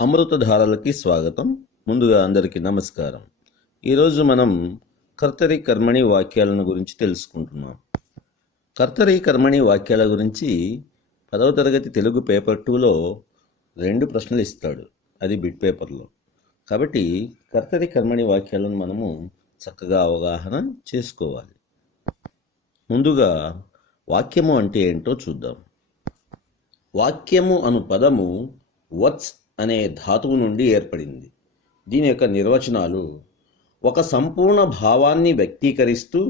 అమృతధారలకి స్వాగతం. ముందుగా అందరికీ నమస్కారం. ఈరోజు మనం కర్తరి కర్మణి వాక్యాలను గురించి తెలుసుకుంటున్నాం. కర్తరి కర్మణి వాక్యాల గురించి 10వ తరగతి తెలుగు పేపర్ 2లో 2 ప్రశ్నలు ఇస్తాడు, అది బిట్ పేపర్లో. కాబట్టి కర్తరి కర్మణి వాక్యాలను మనము చక్కగా అవగాహన చేసుకోవాలి. ముందుగా వాక్యము అంటే ఏంటో చూద్దాం. వాక్యము అను పదము వత్స్ అనే ధాతువు నుండి ఏర్పడింది. దీని యొక్క నిర్వచనాలు: ఒక సంపూర్ణ భావాన్ని వ్యక్తీకరిస్తూ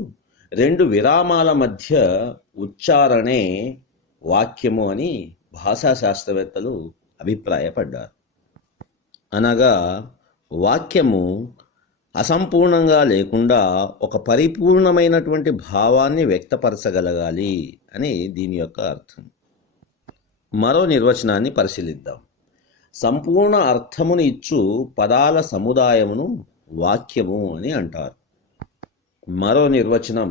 2 విరామాల మధ్య ఉచ్చారణే వాక్యము అని భాషా శాస్త్రవేత్తలు అభిప్రాయపడ్డారు. అనగా వాక్యము అసంపూర్ణంగా లేకుండా ఒక పరిపూర్ణమైనటువంటి భావాన్ని వ్యక్తపరచగలగాలి అని దీని యొక్క అర్థం. మరో నిర్వచనాన్ని పరిశీలిద్దాం. సంపూర్ణ అర్థమును ఇచ్చు పదాల సముదాయమును వాక్యము అని అంటారు. మరో నిర్వచనం: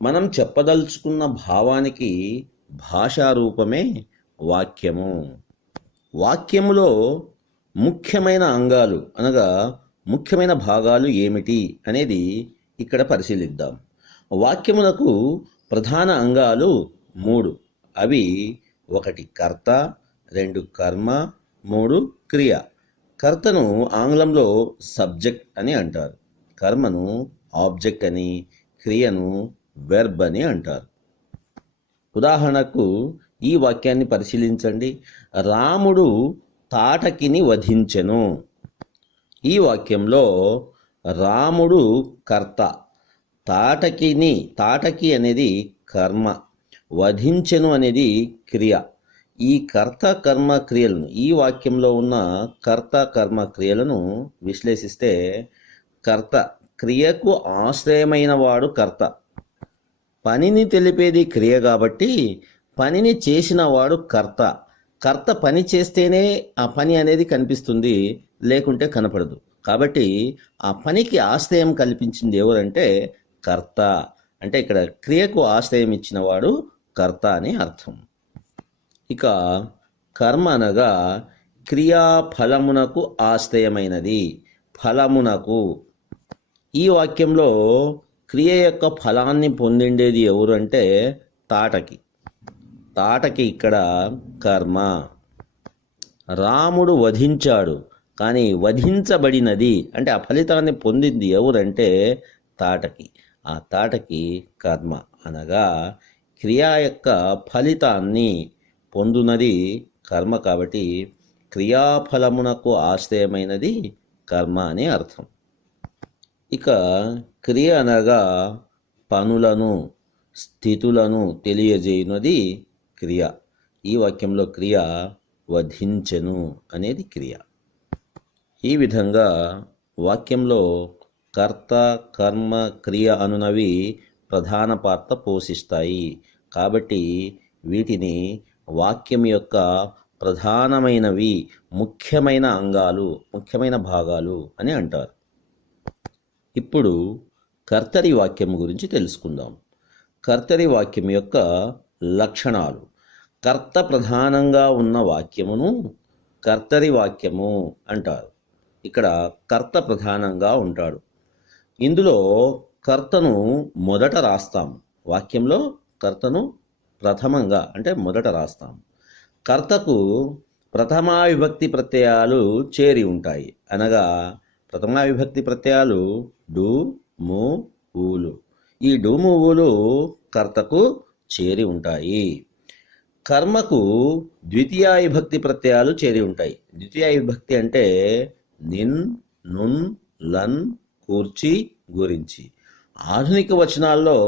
మనం చెప్పదలుచుకున్న భావానికి భాషారూపమే వాక్యము. వాక్యములో ముఖ్యమైన అంగాలు అనగా ముఖ్యమైన భాగాలు ఏమిటి అనేది ఇక్కడ పరిశీలిద్దాం. వాక్యములకు ప్రధాన అంగాలు 3. అవి 1 కర్త, 2 కర్మ, 3 క్రియ. కర్తను ఆంగ్లంలో సబ్జెక్ట్ అని అంటారు, కర్మను ఆబ్జెక్ట్ అని, క్రియను వెర్బ్ అని అంటారు. ఉదాహరణకు ఈ వాక్యాన్ని పరిశీలించండి. రాముడు తాటకిని వధించెను. ఈ వాక్యంలో రాముడు కర్త, తాటకి అనేది కర్మ, వధించెను అనేది క్రియ. ఈ కర్త కర్మ క్రియలను, ఈ వాక్యంలో ఉన్న కర్త కర్మ క్రియలను విశ్లేషిస్తే కర్త క్రియకు ఆశ్రయమైన వాడు కర్త. పనిని తెలిపేది క్రియ కాబట్టి పనిని చేసిన వాడు కర్త. కర్త పని చేస్తేనే ఆ పని అనేది కనిపిస్తుంది, లేకుంటే కనపడదు. కాబట్టి ఆ పనికి ఆశ్రయం కల్పించింది ఎవరంటే కర్త. అంటే ఇక్కడ క్రియకు ఆశ్రయం ఇచ్చిన వాడు కర్త అని అర్థం. ఇక కర్మ అనగా క్రియాఫలమునకు ఆశ్రయమైనది, ఫలమునకు. ఈ వాక్యంలో క్రియ యొక్క ఫలాన్ని పొందిండేది ఎవరు అంటే తాటకి ఇక్కడ కర్మ. రాముడు వధించాడు, కానీ వధించబడినది అంటే ఆ ఫలితాన్ని పొందింది ఎవరంటే తాటకి. ఆ తాటకి కర్మ అనగా క్రియ యొక్క ఫలితాన్ని పొందునది కర్మ. కాబట్టి క్రియాఫలమునకు ఆశ్రయమైనది కర్మ అని అర్థం. ఇక క్రియ అనగా పనులను, స్థితులను తెలియజేయునది క్రియ. ఈ వాక్యంలో క్రియ వధించెను అనేది క్రియ. ఈ విధంగా వాక్యంలో కర్త, కర్మ, క్రియ అనునవి ప్రధాన పాత్ర పోషిస్తాయి. కాబట్టి వీటిని వాక్యం యొక్క ప్రధానమైనవి, ముఖ్యమైన అంగాలు, ముఖ్యమైన భాగాలు అని అంటారు. ఇప్పుడు కర్తరి వాక్యం గురించి తెలుసుకుందాం. కర్తరి వాక్యం యొక్క లక్షణాలు: కర్త ప్రధానంగా ఉన్న వాక్యమును కర్తరి వాక్యము అంటారు. ఇక్కడ కర్త ప్రధానంగా ఉంటాడు. ఇందులో కర్తను మొదట రాస్తాం. వాక్యంలో కర్తను ప్రథమంగా అంటే మొదట రాస్తాం. కర్తకు ప్రథమా విభక్తి ప్రత్యయాలు చేరి ఉంటాయి. అనగా ప్రథమా విభక్తి ప్రత్యయాలు డు, ము, ఊలు. ఈ డు, ము, ఊలు కర్తకు చేరి ఉంటాయి. కర్మకు ద్వితీయ విభక్తి ప్రత్యయాలు చేరి ఉంటాయి. ద్వితీయ విభక్తి అంటే నిన్, నున్, లన్, కూర్చి, గురించి. ఆధునిక వచనాల్లో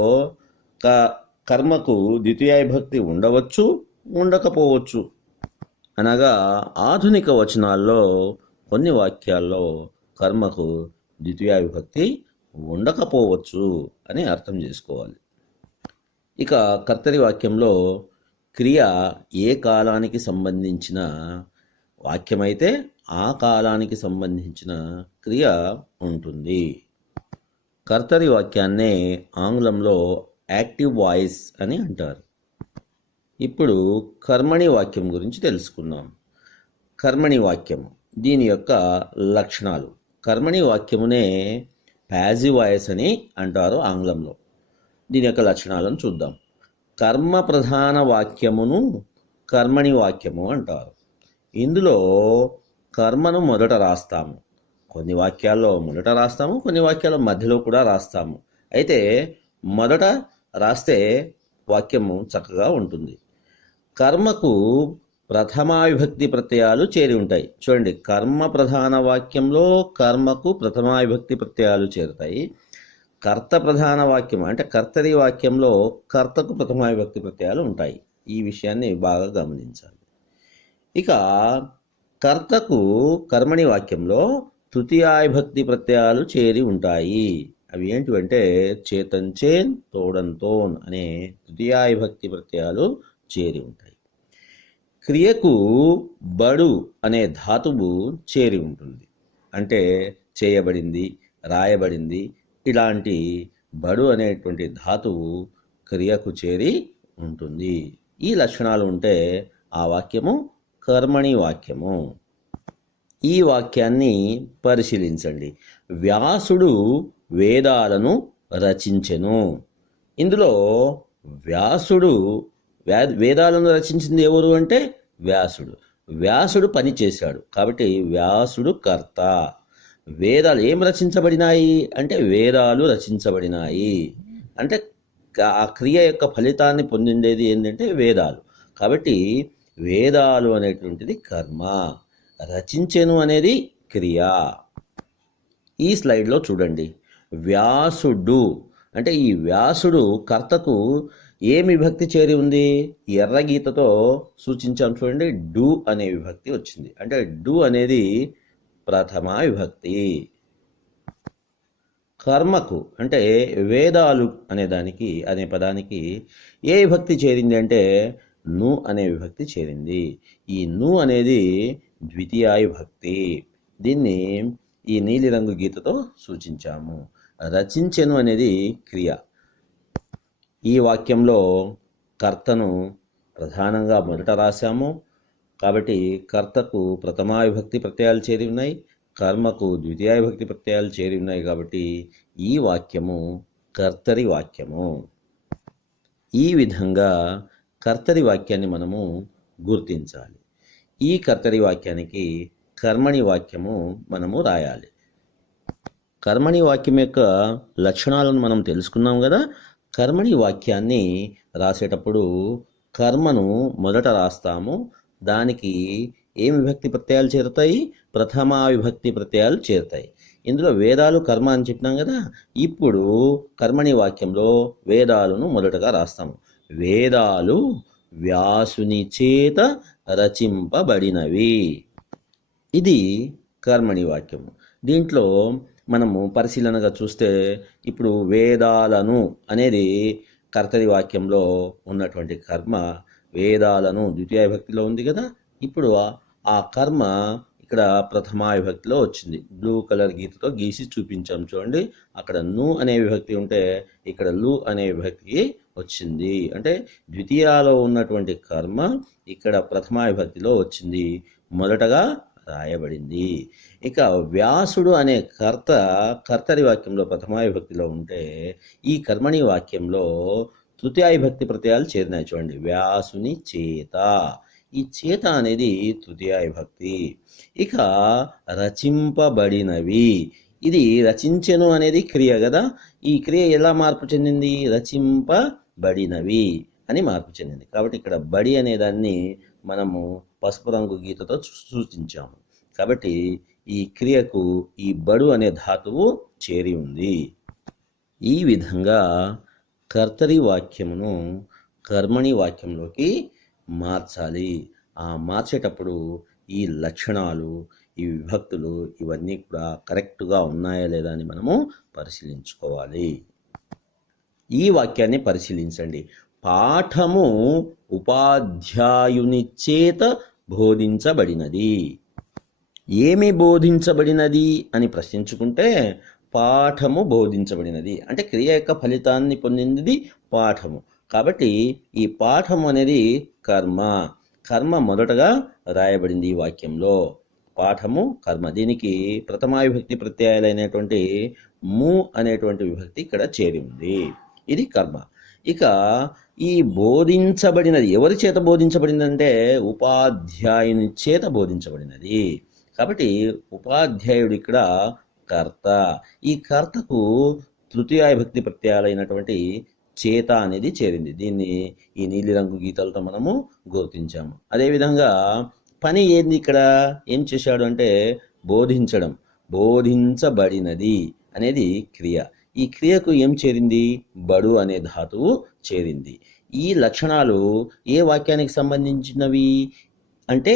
కర్మకు ద్వితీయ విభక్తి ఉండవచ్చు, ఉండకపోవచ్చు. అనగా ఆధునిక వచనాల్లో కొన్ని వాక్యాల్లో కర్మకు ద్వితీయ విభక్తి ఉండకపోవచ్చు అని అర్థం చేసుకోవాలి. ఇక కర్తరి వాక్యంలో క్రియ ఏ కాలానికి సంబంధించిన వాక్యమైతే ఆ కాలానికి సంబంధించిన క్రియ ఉంటుంది. కర్తరి వాక్యాన్నే ఆంగ్లంలో యాక్టివ్ వాయిస్ అని అంటారు. ఇప్పుడు కర్మణి వాక్యం గురించి తెలుసుకుందాం. కర్మణి వాక్యము దీని యొక్క లక్షణాలు. కర్మణి వాక్యమునే ప్యాసివ్ వాయిస్ అని అంటారు ఆంగ్లంలో. దీని యొక్క లక్షణాలను చూద్దాం. కర్మ ప్రధాన వాక్యమును కర్మణి వాక్యము అంటారు. ఇందులో కర్మను మొదట రాస్తాము. కొన్ని వాక్యాల్లో మొదట రాస్తాము, కొన్ని వాక్యాల్లో మధ్యలో కూడా రాస్తాము. అయితే మొదట రాస్తే వాక్యము చక్కగా ఉంటుంది. కర్మకు ప్రథమా విభక్తి ప్రత్యయాలు చేరి ఉంటాయి. చూడండి, కర్మ ప్రధాన వాక్యంలో కర్మకు ప్రథమా విభక్తి ప్రత్యయాలు చేరుతాయి. కర్త ప్రధాన వాక్యం అంటే కర్తరి వాక్యంలో కర్తకు ప్రథమా విభక్తి ప్రత్యయాలు ఉంటాయి. ఈ విషయాన్ని బాగా గమనించాలి. ఇక కర్తకు కర్మణి వాక్యంలో తృతీయా విభక్తి ప్రత్యయాలు చేరి ఉంటాయి. అవి ఏంటివంటే చేతంచేన్, తోడంతోన్ అనే తృతీయా విభక్తి ప్రత్యయాలు చేరి ఉంటాయి. క్రియకు బడు అనే ధాతువు చేరి ఉంటుంది. అంటే చేయబడింది, రాయబడింది, ఇలాంటి బడు అనేటువంటి ధాతువు క్రియకు చేరి ఉంటుంది. ఈ లక్షణాలు ఉంటే ఆ వాక్యము కర్మణి వాక్యము. ఈ వాక్యాన్ని పరిశీలించండి. వ్యాసుడు వేదాలను రచించెను. ఇందులో వ్యాసుడు వేదాలను రచించింది ఎవరు అంటే వ్యాసుడు. వ్యాసుడు పని చేశాడు కాబట్టి వ్యాసుడు కర్త. వేదాలు ఏం రచించబడినాయి అంటే వేదాలు రచించబడినాయి. అంటే ఆ క్రియ యొక్క ఫలితాన్ని పొందిండేది ఏంటంటే వేదాలు. కాబట్టి వేదాలు అనేటువంటిది కర్మ, రచించెను అనేది క్రియ. ఈ స్లైడ్లో చూడండి, వ్యాసుడు అంటే ఈ వ్యాసుడు కర్తకు ఏమి విభక్తి చేరి ఉంది? ఎర్ర గీతతో సూచించాం చూడండి, డు అనే విభక్తి వచ్చింది. అంటే డు అనేది ప్రథమ విభక్తి. కర్మకు అంటే వేదాలు అనే పదానికి ఏ విభక్తి చేరింది అంటే ను అనే విభక్తి చేరింది. ఈ ను అనేది ద్వితీయ విభక్తి. దీన్ని ఈ నీలిరంగు గీతతో సూచించాము. రచించెను అనేది క్రియ. ఈ వాక్యంలో కర్తను ప్రధానంగా మొదట రాశాము కాబట్టి కర్తకు ప్రథమా విభక్తి ప్రత్యయాలు చేరి ఉన్నాయి, కర్మకు ద్వితీయ విభక్తి ప్రత్యయాలు చేరి ఉన్నాయి. కాబట్టి ఈ వాక్యము కర్తరి వాక్యము. ఈ విధంగా కర్తరి వాక్యాన్ని మనము గుర్తించాలి. ఈ కర్తరి వాక్యానికి కర్మణి వాక్యము మనము రాయాలి. కర్మణి వాక్యం యొక్క లక్షణాలను మనం తెలుసుకున్నాం కదా. కర్మణి వాక్యాన్ని రాసేటప్పుడు కర్మను మొదట రాస్తాము. దానికి ఏం విభక్తి ప్రత్యయాలు చేరుతాయి? ప్రథమా విభక్తి ప్రత్యయాలు చేరుతాయి. ఇందులో వేదాలు కర్మ అని చెప్పినాం కదా. ఇప్పుడు కర్మణి వాక్యంలో వేదాలను మొదటగా రాస్తాము. వేదాలు వ్యాసుని చేత రచింపబడినవి. ఇది కర్మణి వాక్యము. దీంట్లో మనము పరిశీలనగా చూస్తే ఇప్పుడు వేదాలను అనేది కర్తరి వాక్యంలో ఉన్నటువంటి కర్మ వేదాలను ద్వితీయ విభక్తిలో ఉంది కదా. ఇప్పుడు ఆ కర్మ ఇక్కడ ప్రథమా విభక్తిలో వచ్చింది. బ్లూ కలర్ గీతతో గీసి చూపించాం చూడండి. అక్కడ ను అనే విభక్తి ఉంటే ఇక్కడ లు అనే విభక్తి వచ్చింది. అంటే ద్వితీయాలో ఉన్నటువంటి కర్మ ఇక్కడ ప్రథమా విభక్తిలో వచ్చింది, మొదటగా రాయబడింది. ఇక వ్యాసుడు అనే కర్తరి వాక్యంలో ప్రథమా విభక్తిలో ఉంటే ఈ కర్మణి వాక్యంలో తృతీయ విభక్తి ప్రత్యయాలు చేరినాయి చూడండి. వ్యాసుని చేత, ఈ చేత అనేది తృతీయ విభక్తి. ఇక రచింపబడినవి, ఇది రచించెను అనేది క్రియ కదా. ఈ క్రియ ఎలా మార్పు చెందింది? రచింపబడినవి అని మార్పు చెందింది. కాబట్టి ఇక్కడ బడి అనే దాన్ని మనము పసుపు రంగు గీతతో సూచించాము. కాబట్టి ఈ క్రియకు ఈ బడు అనే ధాతువు చేరి ఉంది. ఈ విధంగా కర్తరి వాక్యమును కర్మణి వాక్యంలోకి మార్చాలి. ఆ మార్చేటప్పుడు ఈ లక్షణాలు, ఈ విభక్తులు ఇవన్నీ కూడా కరెక్ట్గా ఉన్నాయా లేదా అని మనము పరిశీలించుకోవాలి. ఈ వాక్యాన్ని పరిశీలించండి. పాఠము ఉపాధ్యాయుని చేత బోధించబడినది. ఏమి బోధించబడినది అని ప్రశ్నించుకుంటే పాఠము బోధించబడినది అంటే క్రియ యొక్క ఫలితాన్ని పొందింది పాఠము. కాబట్టి ఈ పాఠము అనేది కర్మ మొదటగా రాయబడింది ఈ వాక్యంలో. పాఠము కర్మ. దీనికి ప్రథమా విభక్తి ప్రత్యయాలైనటువంటి ము అనేటువంటి విభక్తి ఇక్కడ చేరి ఉంది. ఇది కర్మ. ఇక ఈ బోధించబడినది ఎవరి చేత బోధించబడిందంటే ఉపాధ్యాయుని చేత బోధించబడినది. కాబట్టి ఉపాధ్యాయుడు ఇక్కడ కర్త. ఈ కర్తకు తృతీయ విభక్తి ప్రత్యయాలైనటువంటి చేత అనేది చేరింది. దీన్ని ఈ నీలిరంగు గీతలతో మనము గుర్తించాము. అదేవిధంగా పని ఏంది ఇక్కడ? ఏం చేశాడు అంటే బోధించడం. బోధించబడినది అనేది క్రియ. ఈ క్రియకు ఏం చేరింది? బడు అనే ధాతువు చేరింది. ఈ లక్షణాలు ఏ వాక్యానికి సంబంధించినవి అంటే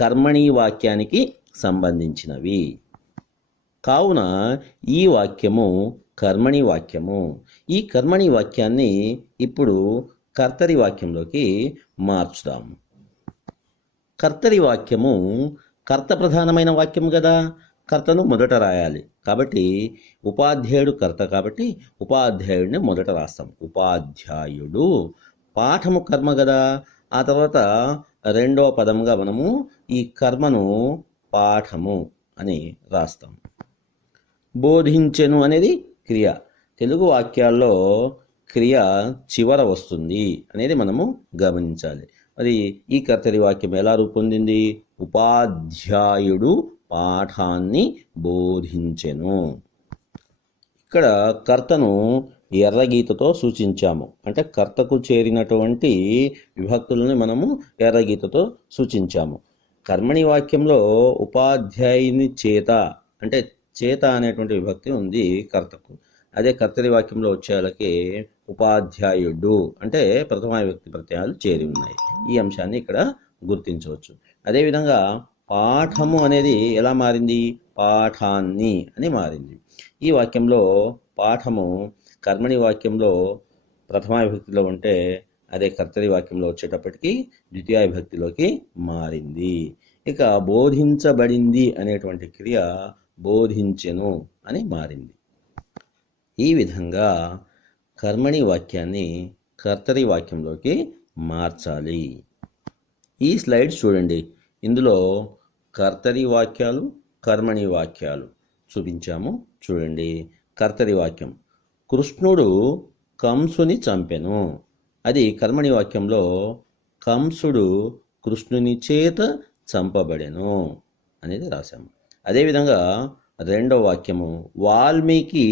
కర్మణీ వాక్యానికి సంబంధించినవి. కావున ఈ వాక్యము కర్మణి వాక్యము. ఈ కర్మణి వాక్యాన్ని ఇప్పుడు కర్తరి వాక్యంలోకి మార్చుదాము. కర్తరి వాక్యము కర్త ప్రధానమైన వాక్యం కదా, కర్తను మొదట రాయాలి. కాబట్టి ఉపాధ్యాయుడు కర్త కాబట్టి ఉపాధ్యాయుడిని మొదట రాస్తాం. ఉపాధ్యాయుడు. పాఠము కర్మ కదా, ఆ తర్వాత రెండవ పదంగా మనము ఈ కర్మను పాఠము అని రాస్తాం. బోధించెను అనేది క్రియ. తెలుగు వాక్యాల్లో క్రియ చివర వస్తుంది అనేది మనము గమనించాలి. మరి ఈ కర్తరి వాక్యం ఎలా రూపొందింది? ఉపాధ్యాయుడు పాఠాన్ని బోధించెను. ఇక్కడ కర్తను ఎర్రగీతతో సూచించాము. అంటే కర్తకు చేరినటువంటి విభక్తులను మనము ఎర్రగీతతో సూచించాము. కర్మణి వాక్యంలో ఉపాధ్యాయుని చేత అంటే చేత అనేటువంటి విభక్తి ఉంది కర్తకు. అదే కర్తరి వాక్యంలో వచ్చేళ్ళకి ఉపాధ్యాయుడు అంటే ప్రథమా విభక్తి ప్రత్యయాలు చేరి ఉన్నాయి. ఈ అంశాన్ని ఇక్కడ గుర్తించవచ్చు. అదేవిధంగా పాఠము అనేది ఎలా మారింది? పాఠాన్ని అని మారింది. ఈ వాక్యంలో పాఠము కర్మణి వాక్యంలో ప్రథమా విభక్తిలో ఉంటే అదే కర్తరి వాక్యంలో వచ్చేటప్పటికి ద్వితీయ విభక్తిలోకి మారింది. ఇక బోధించబడింది అనేటువంటి క్రియ బోధించెను అని మారింది. ఈ విధంగా కర్మణి వాక్యాన్ని కర్తరి వాక్యంలోకి మార్చాలి. ఈ స్లైడ్స్ చూడండి. ఇందులో కర్తరి వాక్యాలు, కర్మణి వాక్యాలు చూపించాము. చూడండి. కర్తరి వాక్యం కృష్ణుడు కంసుని చంపెను. అది కర్మణి వాక్యంలో కంసుడు కృష్ణుని చేత చంపబడెను అనేది రాశాము. అదేవిధంగా రెండవ వాక్యము వాల్మీకి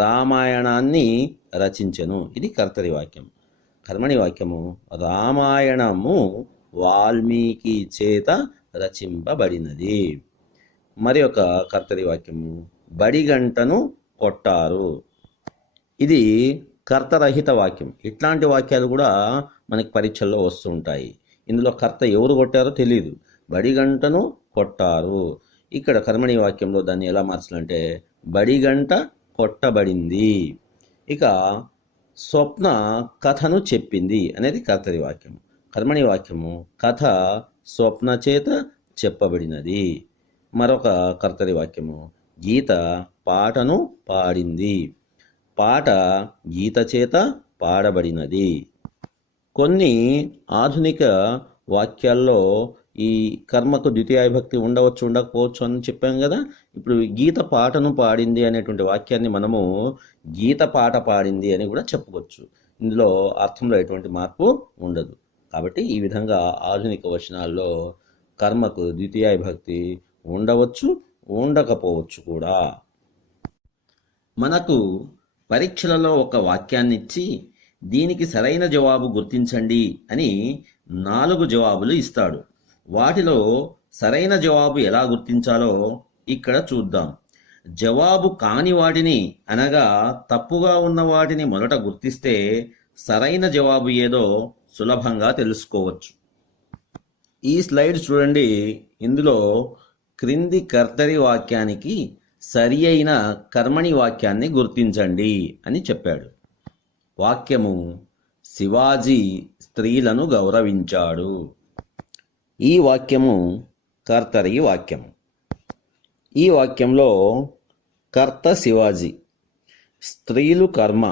రామాయణాన్ని రచించెను. ఇది కర్తరి వాక్యం. కర్మణి వాక్యము రామాయణము వాల్మీకి చేత రచింపబడినది. మరి ఒక కర్తరి వాక్యము బడిగంటను కొట్టారు. ఇది కర్తరహిత వాక్యం. ఇట్లాంటి వాక్యాలు కూడా మనకి పరీక్షల్లో వస్తూ ఉంటాయి. ఇందులో కర్త ఎవరు కొట్టారో తెలియదు. బడిగంటను కొట్టారు. ఇక్కడ కర్మణి వాక్యంలో దాన్ని ఎలా మార్చాలంటే బడిగంట కొట్టబడింది. ఇక స్వప్న కథను చెప్పింది అనేది కర్తరి వాక్యము. కర్మణి వాక్యము కథ స్వప్న చేత చెప్పబడినది. మరొక కర్తరి వాక్యము గీత పాటను పాడింది. పాట గీత చేత పాడబడినది. కొన్ని ఆధునిక వాక్యాల్లో ఈ కర్మకు ద్వితీయ విభక్తి ఉండవచ్చు, ఉండకపోవచ్చు అని చెప్పాం కదా. ఇప్పుడు గీత పాటను పాడింది అనేటువంటి వాక్యాన్ని మనము గీత పాట పాడింది అని కూడా చెప్పుకోవచ్చు. ఇందులో అర్థంలో ఎటువంటి మార్పు ఉండదు. కాబట్టి ఈ విధంగా ఆధునిక వచనాల్లో కర్మకు ద్వితీయ విభక్తి ఉండవచ్చు, ఉండకపోవచ్చు కూడా. మనకు పరీక్షలలో ఒక వాక్యాన్ని ఇచ్చి దీనికి సరైన జవాబు గుర్తించండి అని 4 జవాబులు ఇస్తాడు. వాటిలో సరైన జవాబు ఎలా గుర్తించాలో ఇక్కడ చూద్దాం. జవాబు కాని వాటిని అనగా తప్పుగా ఉన్న వాటిని మొదట గుర్తిస్తే సరైన జవాబు ఏదో సులభంగా తెలుసుకోవచ్చు. ఈ స్లైడ్ చూడండి. ఇందులో క్రింది కర్తరి వాక్యానికి సరి అయిన కర్మణి వాక్యాన్ని గుర్తించండి అని చెప్పాడు. వాక్యము శివాజీ స్త్రీలను గౌరవించాడు. ఈ వాక్యము కర్తరి వాక్యము. ఈ వాక్యంలో కర్త శివాజీ, స్త్రీలు కర్మ,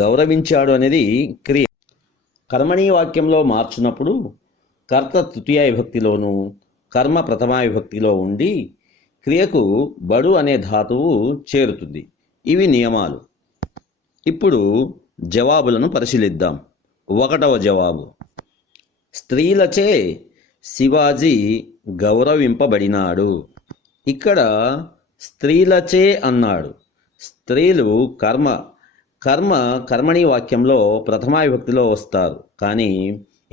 గౌరవించాడు అనేది క్రియ. కర్మణీ వాక్యంలో మార్చున్నప్పుడు కర్త తృతీయ విభక్తిలోను, కర్మ ప్రథమా విభక్తిలో ఉండి క్రియకు బడు అనే ధాతువు చేరుతుంది. ఇవి నియమాలు. ఇప్పుడు జవాబులను పరిశీలిద్దాం. 1వ జవాబు, స్త్రీలచే శివాజీ గౌరవింపబడినాడు. ఇక్కడ స్త్రీలచే అన్నాడు. స్త్రీలు కర్మణి వాక్యంలో ప్రథమా విభక్తిలో వస్తారు, కానీ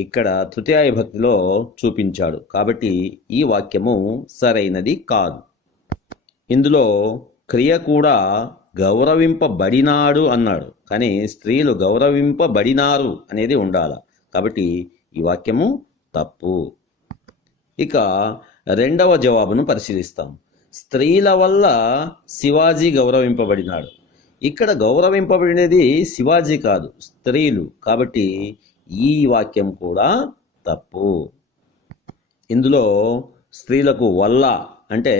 ఇక్కడ తృతీయ విభక్తిలో చూపించాడు. కాబట్టి ఈ వాక్యము సరైనది కాదు. ఇందులో క్రియ కూడా గౌరవింపబడినాడు అన్నాడు, కానీ స్త్రీలు గౌరవింపబడినారు అనేది ఉండాలి. కాబట్టి ఈ వాక్యము తప్పు. ఇక 2వ జవాబును పరిశీలిస్తాం. స్త్రీల వల్ల శివాజీ గౌరవింపబడినాడు. ఇక్కడ గౌరవింపబడినది శివాజీ కాదు, స్త్రీలు. కాబట్టి ఈ వాక్యం కూడా తప్పు. ఇందులో స్త్రీలకు వల్ల అంటే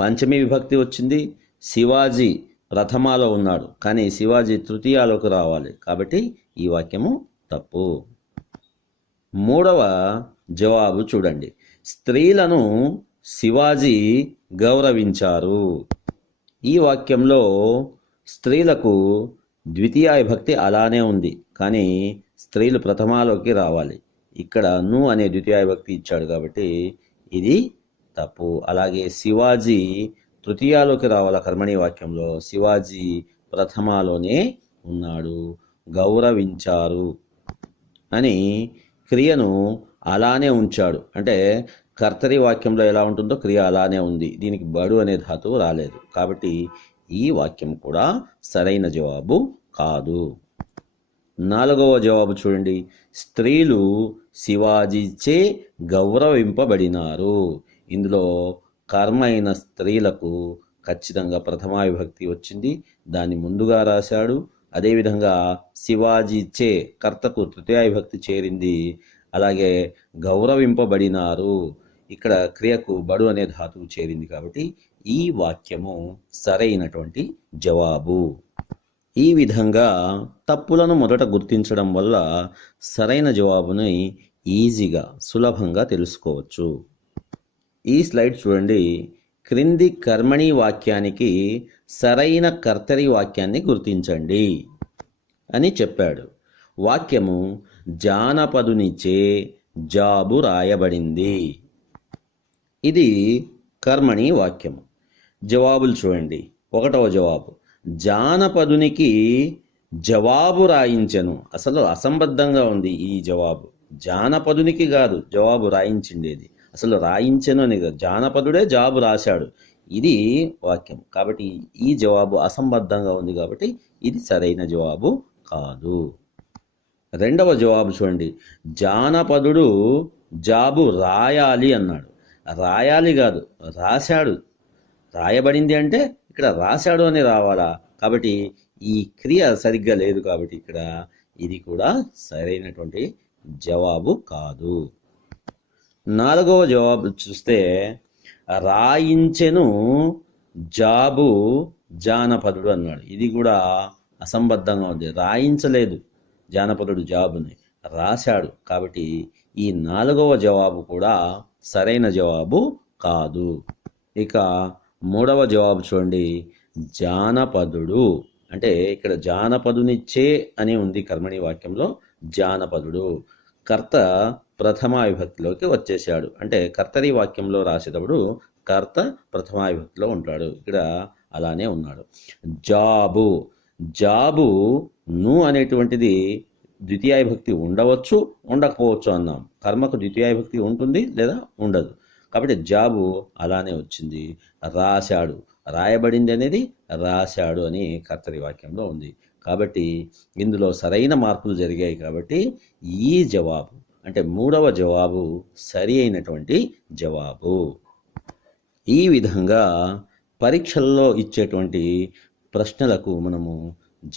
పంచమి విభక్తి వచ్చింది. శివాజీ ప్రథమాలో ఉన్నాడు, కానీ శివాజీ తృతీయాలోకి రావాలి. కాబట్టి ఈ వాక్యము తప్పు. 3వ జవాబు చూడండి. స్త్రీలను శివాజీ గౌరవించారు. ఈ వాక్యంలో స్త్రీలకు ద్వితీయ విభక్తి అలానే ఉంది, కానీ స్త్రీలు ప్రథమాలోకి రావాలి. ఇక్కడ ను అనే ద్వితీయ విభక్తి ఇచ్చాడు, కాబట్టి ఇది తప్పు. అలాగే శివాజీ తృతీయాలోకి రావాలి. కర్మణి వాక్యంలో శివాజీ ప్రథమాలోనే ఉన్నాడు. గౌరవించారు అని క్రియను అలానే ఉంచాడు. అంటే కర్తరి వాక్యంలో ఎలా ఉంటుందో క్రియ అలానే ఉంది. దీనికి బడు అనే ధాతువు రాలేదు. కాబట్టి ఈ వాక్యం కూడా సరైన జవాబు కాదు. 4వ జవాబు చూడండి. స్త్రీలు శివాజీచే గౌరవింపబడినారు. ఇందులో కర్మ అయిన స్త్రీలకు ఖచ్చితంగా ప్రథమా విభక్తి వచ్చింది, దాన్ని ముందుగా రాశాడు. అదేవిధంగా శివాజీచే కర్తకు తృతీయ విభక్తి చేరింది. అలాగే గౌరవింపబడినారు, ఇక్కడ క్రియకు బడు అనే ధాతువు చేరింది. కాబట్టి ఈ వాక్యము సరైనటువంటి జవాబు. ఈ విధంగా తప్పులను మొదట గుర్తించడం వల్ల సరైన జవాబుని ఈజీగా సులభంగా తెలుసుకోవచ్చు. ఈ స్లైడ్ చూడండి. క్రింది కర్మణి వాక్యానికి సరైన కర్తరి వాక్యాన్ని గుర్తించండి అని చెప్పాడు. వాక్యము జానపదునిచే జాబు రాయబడింది. ఇది కర్మణి వాక్యము. జవాబులు చూడండి. 1వ జవాబు, జానపదునికి జవాబు రాయించెను. అసలు అసంబద్ధంగా ఉంది ఈ జవాబు. జానపదునికి కాదు జవాబు రాయించిండేది, అసలు రాయించెను అని కాదు, జానపదుడే జాబు రాశాడు. ఇది వాక్యం. కాబట్టి ఈ జవాబు అసంబద్ధంగా ఉంది, కాబట్టి ఇది సరైన జవాబు కాదు. 2వ జవాబు చూడండి. జానపదుడు జాబు రాయాలి అన్నాడు. రాయాలి కాదు, రాశాడు. రాయబడింది అంటే ఇక్కడ రాశాడు అని రావాలా. కాబట్టి ఈ క్రియ సరిగ్గా లేదు, కాబట్టి ఇక్కడ ఇది కూడా సరైనటువంటి జవాబు కాదు. 4వ జవాబు చూస్తే రాయించెను జాబు జానపదుడు అన్నాడు. ఇది కూడా అసంబద్ధంగా ఉంది. రాయించలేదు జానపదుడు జాబుని, రాశాడు. కాబట్టి ఈ 4వ జవాబు కూడా సరైన జవాబు కాదు. ఇక 3వ జవాబు చూడండి. జానపదుడు అంటే ఇక్కడ జానపదునిచ్చే అని ఉంది కర్మణి వాక్యంలో. జానపదుడు కర్త ప్రథమా విభక్తిలోకి వచ్చేసాడు. అంటే కర్తరి వాక్యంలో రాసేటప్పుడు కర్త ప్రథమా విభక్తిలో ఉంటాడు, ఇక్కడ అలానే ఉన్నాడు. జాబు, జాబు ను అనేటువంటిది ద్వితీయ విభక్తి ఉండవచ్చు, ఉండకపోవచ్చు అన్నాం. కర్మకు ద్వితీయ విభక్తి ఉంటుంది లేదా ఉండదు. కాబట్టి జాబు అలానే వచ్చింది. రాశాడు, రాయబడింది అనేది రాశాడు అని కర్తరి వాక్యంలో ఉంది. కాబట్టి ఇందులో సరైన మార్పులు జరిగాయి. కాబట్టి ఈ జవాబు అంటే 3వ జవాబు సరి అయినటువంటి జవాబు. ఈ విధంగా పరీక్షల్లో ఇచ్చేటువంటి ప్రశ్నలకు మనము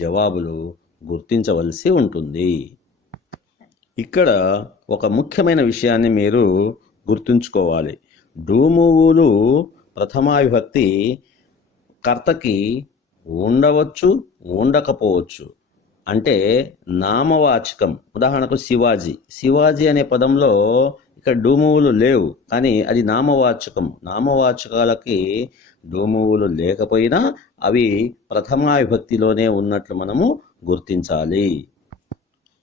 జవాబులు గుర్తించవలసి ఉంటుంది. ఇక్కడ ఒక ముఖ్యమైన విషయాన్ని మీరు గుర్తుంచుకోవాలి. డూమువులు ప్రథమా విభక్తి కర్తకి ఉండవచ్చు, ఉండకపోవచ్చు. అంటే నామవాచకం. ఉదాహరణకు శివాజీ, శివాజీ అనే పదంలో ఇక్కడ డూమువులు లేవు, కానీ అది నామవాచకం. నామవాచకాలకి డూమువులు లేకపోయినా అవి ప్రథమా విభక్తిలోనే ఉన్నట్లు మనము గుర్తించాలి.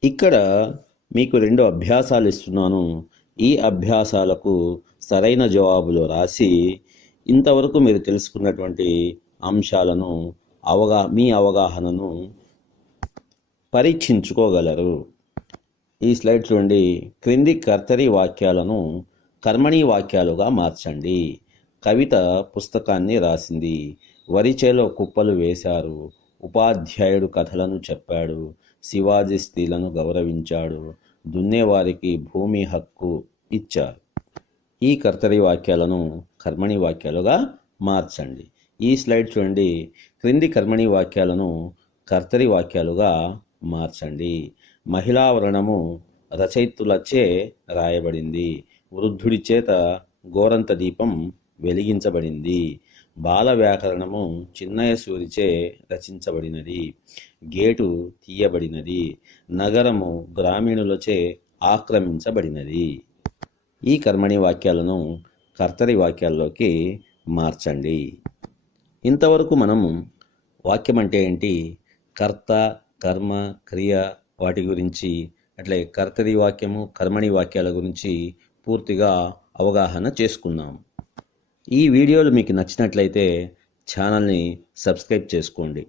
ఇక్కడ మీకు 2 అభ్యాసాలు ఇస్తున్నాను. ఈ అభ్యాసాలకు సరైన జవాబులు రాసి ఇంతవరకు మీరు తెలుసుకున్నటువంటి అంశాలను మీ అవగాహనను పరీక్షించుకోగలరు. ఈ స్లైడ్ చూడండి. క్రింది కర్తరి వాక్యాలను కర్మణీ వాక్యాలుగా మార్చండి. కవిత పుస్తకాన్ని రాసింది. వరిచేలో కుప్పలు వేశారు. ఉపాధ్యాయుడు కథలను చెప్పాడు. శివాజీ స్త్రీలను గౌరవించాడు. దున్నేవారికి భూమి హక్కు ఇచ్చారు. ఈ కర్తరి వాక్యాలను కర్మణీ వాక్యాలుగా మార్చండి. ఈ స్లైడ్ చూడండి. క్రింది కర్మణీ వాక్యాలను కర్తరి వాక్యాలుగా మార్చండి. మహిళా వర్ణము రచయితులచే రాయబడింది. వృద్ధుడి చేత గోరంత దీపం వెలిగించబడింది. బాల వ్యాకరణము చిన్నయ సూరిచే రచించబడినది. గేటు తీయబడినది. నగరము గ్రామీణులచే ఆక్రమించబడినది. ఈ కర్మణి వాక్యాలను కర్తరి వాక్యాల్లోకి మార్చండి. ఇంతవరకు మనము వాక్యం అంటే ఏంటి, కర్త, కర్మ, క్రియ వాటి గురించి, అట్లే కర్తరి వాక్యము, కర్మణి వాక్యాల గురించి పూర్తిగా అవగాహన చేసుకున్నాం. ఈ వీడియోలు మీకు నచ్చినట్లయితే ఛానల్ని సబ్స్క్రైబ్ చేసుకోండి.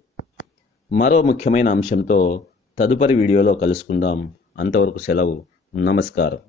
మరో ముఖ్యమైన అంశంతో తదుపరి వీడియోలో కలుసుకుందాం. అంతవరకు సెలవు. నమస్కారం.